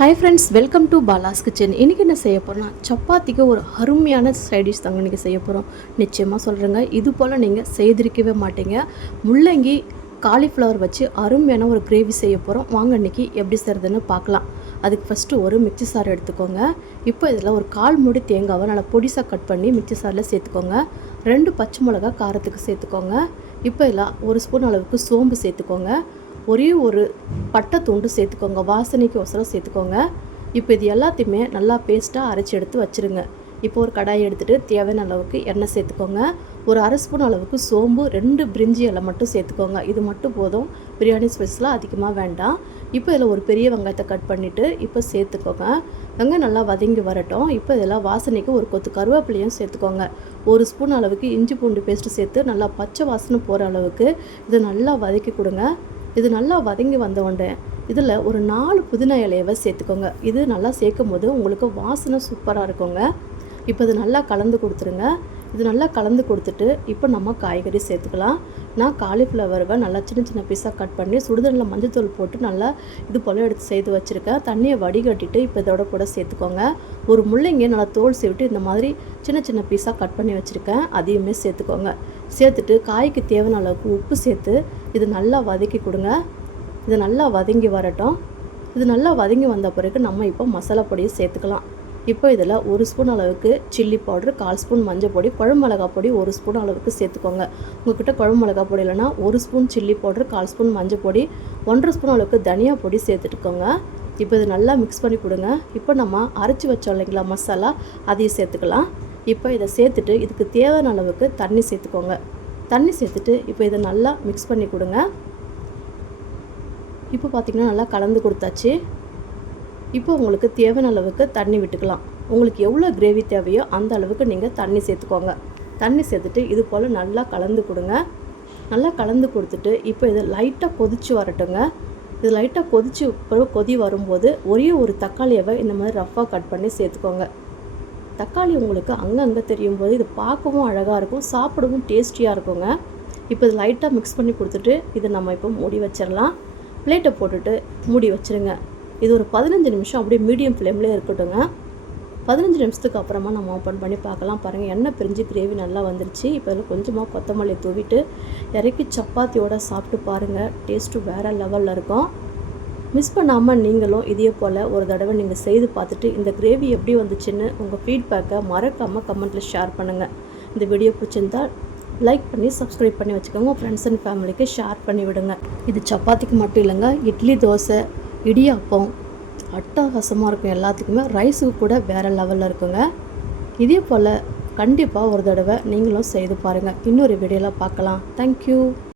Hi friends, welcome to Bala's kitchen. இன்றைக்கி என்ன செய்ய போகிறோன்னா, சப்பாத்திக்கு ஒரு அருமையான சைடிஷ் தாங்க இன்றைக்கி செய்ய போகிறோம். நிச்சயமாக சொல்கிறேங்க, இது போல் நீங்கள் செய்திருக்கவே மாட்டீங்க. முள்ளங்கி காலிஃப்ளவர் வச்சு அருமையான ஒரு கிரேவி செய்ய போகிறோம். வாங்க இன்றைக்கி எப்படி செய்கிறதுன்னு பார்க்கலாம். அதுக்கு ஃபஸ்ட்டு ஒரு மிக்சி சாறு எடுத்துக்கோங்க. இப்போ இதில் ஒரு 1/4 மூடி தேங்காவை நல்லா பொடிசாக கட் பண்ணி மிக்சி சாரில் சேர்த்துக்கோங்க. 2 பச்சை மிளகா காரத்துக்கு சேர்த்துக்கோங்க. இப்போ இதில் 1 ஸ்பூன் அளவுக்கு சோம்பு சேர்த்துக்கோங்க. ஒரே ஒரு பட்டை துண்டு சேர்த்துக்கோங்க, வாசனைக்கு ஒசரம் சேர்த்துக்கோங்க. இப்போ இது எல்லாத்தையுமே நல்லா பேஸ்ட்டாக அரைச்சி எடுத்து வச்சுருங்க. இப்போ ஒரு கடாயை எடுத்துகிட்டு தேவையான அளவுக்கு எண்ணெய் சேர்த்துக்கோங்க. ஒரு 1/2 ஸ்பூன் அளவுக்கு சோம்பு, 2 பிரிஞ்சி இலை மட்டும் சேர்த்துக்கோங்க. இது மட்டும் போதும், பிரியாணி ஸ்பெஷலாக அதிகமாக வேண்டாம். இப்போ இதில் ஒரு பெரிய வெங்காயத்தை கட் பண்ணிவிட்டு இப்போ சேர்த்துக்கோங்க. வெங்காயம் நல்லா வதங்கி வரட்டும். இப்போ இதெல்லாம் வாசனைக்கு ஒரு கொத்து கருவேப்பிலையும் சேர்த்துக்கோங்க. 1 ஸ்பூன் அளவுக்கு இஞ்சி பூண்டு பேஸ்ட்டு சேர்த்து நல்லா பச்சை வாசனை போகிற அளவுக்கு இதை நல்லா வதக்கி கொடுங்க. இது நல்லா வதங்கி வந்த உடனே இதில் ஒரு 4 புதினா இலையை சேர்த்துக்கோங்க. இது நல்லா சேர்க்கும் போது உங்களுக்கு வாசனை சூப்பராக இருக்குங்க. இப்போ இது நல்லா கலந்து கொடுத்துருங்க. இது நல்லா கலந்து கொடுத்துட்டு இப்போ நம்ம காய்கறி சேர்த்துக்கலாம். நான் காலிஃப்ளவரை நல்லா சின்ன சின்ன பீஸாக கட் பண்ணி சுடுதண்ணில் மஞ்சள்தூள் போட்டு நல்லா இது போல் எடுத்து செய்து வச்சுருக்கேன். தண்ணியை வடிகட்டிட்டு இப்போ இதோட கூட சேர்த்துக்கோங்க. ஒரு முள்ளங்கியை நல்லா தோல் சீவிட்டு இந்த மாதிரி சின்ன சின்ன பீஸாக கட் பண்ணி வச்சுருக்கேன், அதையுமே சேர்த்துக்கோங்க. சேர்த்துட்டு காய்க்கு தேவையான அளவுக்கு உப்பு சேர்த்து இது நல்லா வதக்கி கொடுங்க. இது நல்லா வதங்கி வரட்டும். இது நல்லா வதங்கி வந்த பிறகு நம்ம இப்போ மசாலா பொடியை சேர்த்துக்கலாம். இப்போ இதில் 1 ஸ்பூன் அளவுக்கு சில்லி பவுட்ரு, 1/4 ஸ்பூன் மஞ்சள் பொடி, குழம்பு மிளகா பொடி 1 ஸ்பூன் அளவுக்கு சேர்த்துக்கோங்க. உங்கள்கிட்ட குழம்பு மிளகா பொடி இல்லைனா 1 ஸ்பூன் சில்லி பவுட்ரு, 1/4 ஸ்பூன் மஞ்சள் பொடி, 1/2 ஸ்பூன் அளவுக்கு தனியா பொடி சேர்த்துட்டுக்கோங்க. இப்போ இது நல்லா மிக்ஸ் பண்ணி கொடுங்க. இப்போ நம்ம அரைச்சி வச்சோம் இல்லைங்களா மசாலா, அதையும் சேர்த்துக்கலாம். இப்போ இதை சேர்த்துட்டு இதுக்கு தேவையான அளவுக்கு தண்ணி சேர்த்துக்கோங்க. தண்ணி சேர்த்துட்டு இப்போ இதை நல்லா மிக்ஸ் பண்ணி கொடுங்க. இப்போ பார்த்திங்கன்னா நல்லா கலந்து கொடுத்தாச்சு. இப்போ உங்களுக்கு தேவையான அளவுக்கு தண்ணி விட்டுக்கலாம். உங்களுக்கு எவ்வளோ கிரேவி தேவையோ அந்த அளவுக்கு நீங்கள் தண்ணி சேர்த்துக்கோங்க. தண்ணி சேர்த்துட்டு இது போல் நல்லா கலந்து கொடுங்க. நல்லா கலந்து கொடுத்துட்டு இப்போ இது லைட்டாக கொதித்து வரட்டுங்க. இது லைட்டாக கொதி வரும்போது ஒரே ஒரு தக்காளியை இந்த மாதிரி ரஃப்பாக கட் பண்ணி சேர்த்துக்கோங்க. தக்காளி உங்களுக்கு அங்கங்கே தெரியும் போது இது பார்க்கவும் அழகாக இருக்கும், சாப்பிடவும் டேஸ்டியாக இருக்குங்க. இப்போ இது லைட்டாக மிக்ஸ் பண்ணி கொடுத்துட்டு இதை நம்ம இப்போ மூடி வச்சிடலாம். பிளேட்டை போட்டுட்டு மூடி வச்சுருங்க. இது ஒரு 15 நிமிஷம் அப்படியே மீடியம் ஃப்ளேம்லேயே இருக்கட்டுங்க. 15 நிமிஷத்துக்கு அப்புறமா நம்ம ஓப்பன் பண்ணி பார்க்கலாம். பாருங்கள், எண்ணெய் பிரிஞ்சு கிரேவி நல்லா வந்துருச்சு. இப்போ இதில் கொஞ்சமாக கொத்தமல்லி தூவிட்டு இறக்கி சப்பாத்தியோடு சாப்பிட்டு பாருங்கள், டேஸ்ட்டு வேறு லெவலில் இருக்கும். மிஸ் பண்ணாமல் நீங்களும் இதே போல் ஒரு தடவை நீங்கள் செய்து பார்த்துட்டு இந்த கிரேவி எப்படி வந்துச்சுன்னு உங்கள் ஃபீட்பேக்கை மறக்காமல் கமெண்ட்டில் ஷேர் பண்ணுங்கள். இந்த வீடியோ பிடிச்சிருந்தா லைக் பண்ணி சப்ஸ்கிரைப் பண்ணி வச்சுக்கோங்க. உங்கள் ஃப்ரெண்ட்ஸ் அண்ட் ஃபேமிலிக்கு ஷேர் பண்ணி விடுங்க. இது சப்பாத்திக்கு மட்டும் இல்லைங்க, இட்லி, தோசை, இடியாப்பம் அட்டகாசமாக இருக்கும். எல்லாத்துக்குமே ரைஸுக்கு கூட வேறு லெவலில் இருக்குங்க. இதே போல் கண்டிப்பாக ஒரு தடவை நீங்களும் செய்து பாருங்கள். இன்னொரு வீடியோவில் பார்க்கலாம். தேங்க்யூ.